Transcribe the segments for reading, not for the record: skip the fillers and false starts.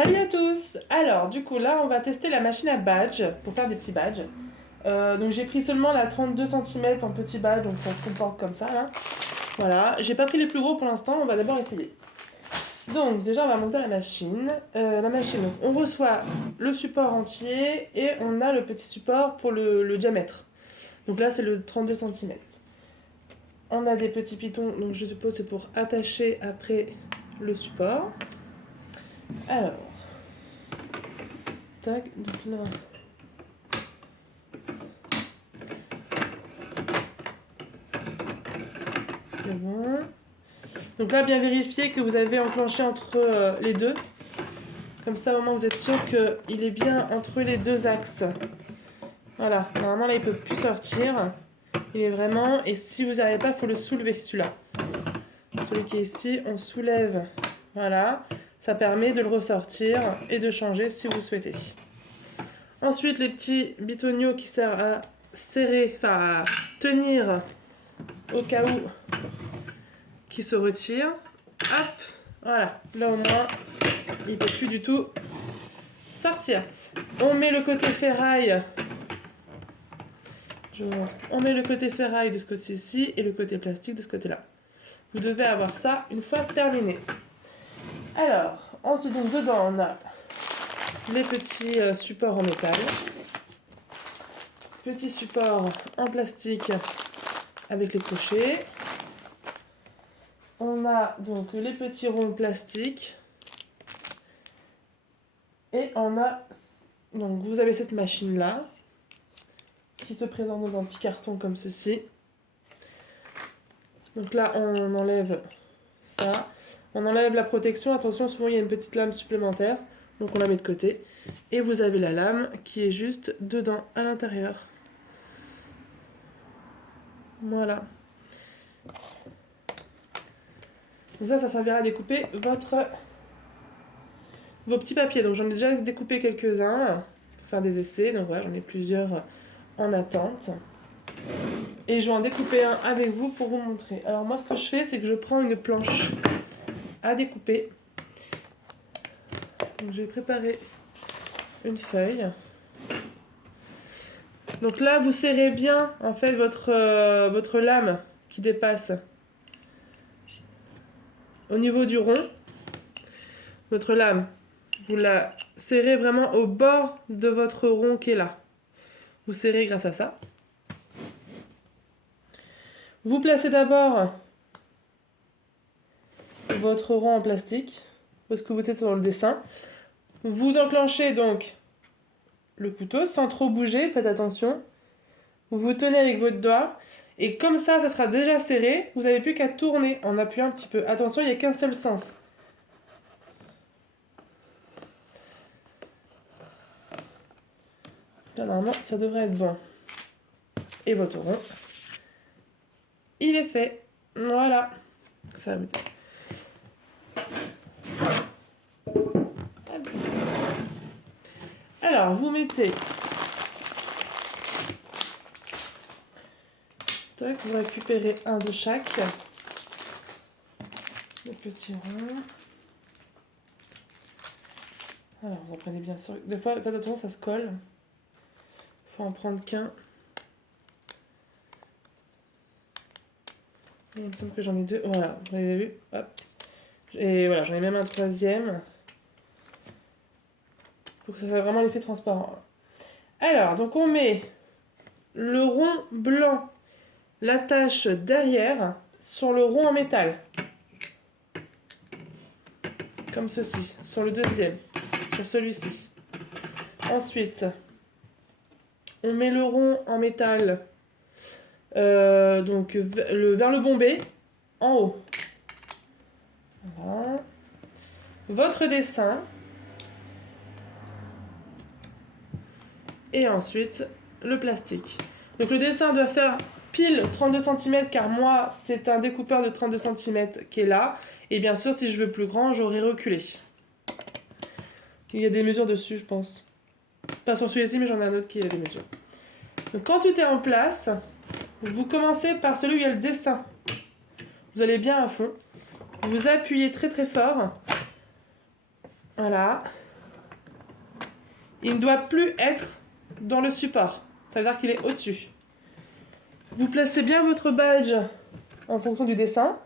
Salut à tous! Alors, du coup, là, on va tester la machine à badge pour faire des petits badges. Donc, j'ai pris seulement la 32 cm en petit badge, donc ça se comporte comme ça, là. Voilà, j'ai pas pris les plus gros pour l'instant, on va d'abord essayer. Donc, déjà, on va monter la machine. Donc, on reçoit le support entier et on a le petit support pour le diamètre. Donc là, c'est le 32 cm. On a des petits pitons, donc je suppose c'est pour attacher après le support. Alors, tac, donc là. C'est bon. Donc là, bien vérifier que vous avez enclenché entre les deux. Comme ça, au moins, vous êtes sûr qu'il est bien entre les deux axes. Voilà, normalement, là, il ne peut plus sortir. Il est vraiment... Et si vous n'arrivez pas, il faut le soulever, celui-là. Celui qui est ici, on soulève. Voilà, ça permet de le ressortir et de changer si vous souhaitez. Ensuite, les petits bitonniaux qui servent à serrer, enfin à tenir au cas où qui se retire. Hop, voilà, là au moins il ne peut plus du tout sortir. On met le côté ferraille. Je vous montre. On met le côté ferraille de ce côté-ci et le côté plastique de ce côté-là. Vous devez avoir ça une fois terminé. Alors, ensuite, donc dedans, on a les petits supports en métal. Petits supports en plastique avec les crochets. On a donc les petits ronds plastiques. Et on a... Donc vous avez cette machine-là qui se présente dans un petit carton comme ceci. Donc là, on enlève ça. On enlève la protection. Attention, souvent il y a une petite lame supplémentaire. Donc on la met de côté. Et vous avez la lame qui est juste dedans, à l'intérieur. Voilà. Donc ça servira à découper vos petits papiers. Donc j'en ai déjà découpé quelques-uns pour faire des essais. Donc voilà, j'en ai plusieurs en attente. Et je vais en découper un avec vous pour vous montrer. Alors moi, ce que je fais, c'est que je prends une planche à découper. Donc je vais préparer une feuille. Donc là, vous serrez bien en fait votre lame qui dépasse au niveau du rond. Votre lame, vous la serrez vraiment au bord de votre rond qui est là. Vous serrez grâce à ça. Vous placez d'abord votre rond en plastique, parce que vous êtes dans le dessin. Vous enclenchez donc le couteau sans trop bouger, faites attention. Vous vous tenez avec votre doigt, et comme ça sera déjà serré. Vous n'avez plus qu'à tourner en appuyant un petit peu. Attention, il n'y a qu'un seul sens. Là, normalement, ça devrait être bon. Et votre rond, il est fait. Voilà. Ça veut dire. Alors, vous mettez... Tac, vous récupérez un de chaque. Le petit rond. Alors, vous en prenez bien sûr. Des fois, pas attention, ça se colle. Il faut en prendre qu'un. Il me semble que j'en ai deux. Voilà, vous avez vu. Hop. Et voilà, j'en ai même un troisième. Pour que ça fasse vraiment l'effet transparent. Alors, donc on met le rond blanc, l'attache derrière, sur le rond en métal. Comme ceci, sur le deuxième, sur celui-ci. Ensuite, on met le rond en métal donc vers le bombé, en haut. Voilà. Votre dessin. Et ensuite, le plastique. Donc le dessin doit faire pile 32 cm, car moi, c'est un découpeur de 32 cm qui est là. Et bien sûr, si je veux plus grand, j'aurais reculé. Il y a des mesures dessus, je pense. Pas sur celui-ci, mais j'en ai un autre qui a des mesures. Donc quand tout est en place, vous commencez par celui où il y a le dessin. Vous allez bien à fond. Vous appuyez très très fort. Voilà. il ne doit plus être dans le support. Ça veut dire qu'il est au-dessus. Vous placez bien votre badge en fonction du dessin.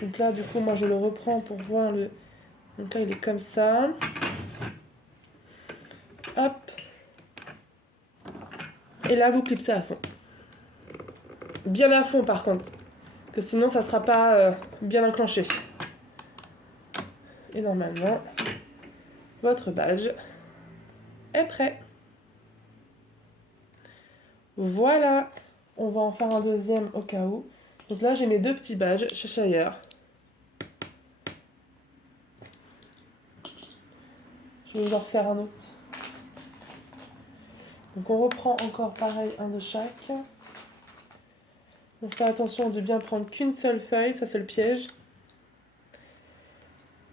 Donc là, du coup, moi, je le reprends pour voir le... Donc là, il est comme ça. Hop. Et là, vous clipsez à fond. Bien à fond, par contre. Que sinon, ça ne sera pas bien enclenché. Et normalement, votre badge est prêt. Voilà. On va en faire un deuxième au cas où. Donc là, j'ai mes 2 petits badges chez Cheshire. Je vais vous en refaire un autre. Donc on reprend encore pareil, un de chaque. Donc faites attention de bien prendre qu'une seule feuille, ça c'est le piège.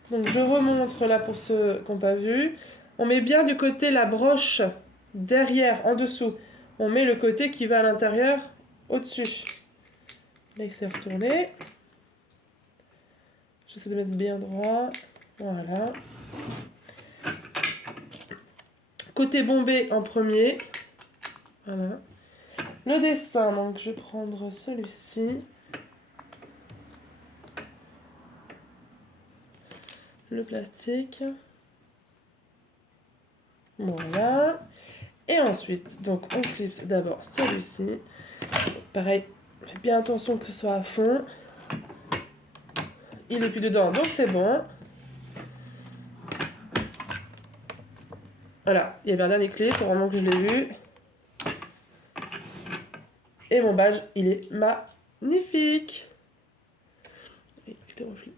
Donc je remontre là pour ceux qui n'ont pas vu. On met bien du côté la broche derrière, en dessous. On met le côté qui va à l'intérieur, au-dessus. Là il s'est retourné. J'essaie de mettre bien droit. Voilà. Côté bombé en premier. Voilà. Le dessin, donc je vais prendre celui-ci. Le plastique. Voilà. Et ensuite, donc on clipse d'abord celui-ci. Pareil, faites bien attention que ce soit à fond. Il n'est plus dedans, donc c'est bon. Voilà, il y avait un dernier clip, pour vraiment que je l'ai vu. Et mon badge, il est magnifique. Et je le refile.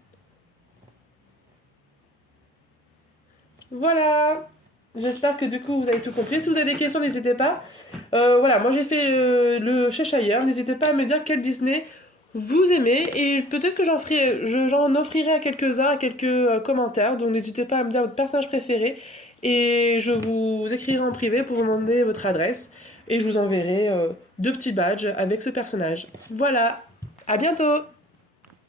Voilà. J'espère que du coup vous avez tout compris. Si vous avez des questions, n'hésitez pas. Voilà, moi j'ai fait le Cheshire. N'hésitez pas à me dire quel Disney vous aimez. Et peut-être que j'en offrirai à quelques-uns, à quelques commentaires. Donc n'hésitez pas à me dire votre personnage préféré. Et je vous écrirai en privé pour vous demander votre adresse. Et je vous enverrai 2 petits badges avec ce personnage. Voilà, à bientôt!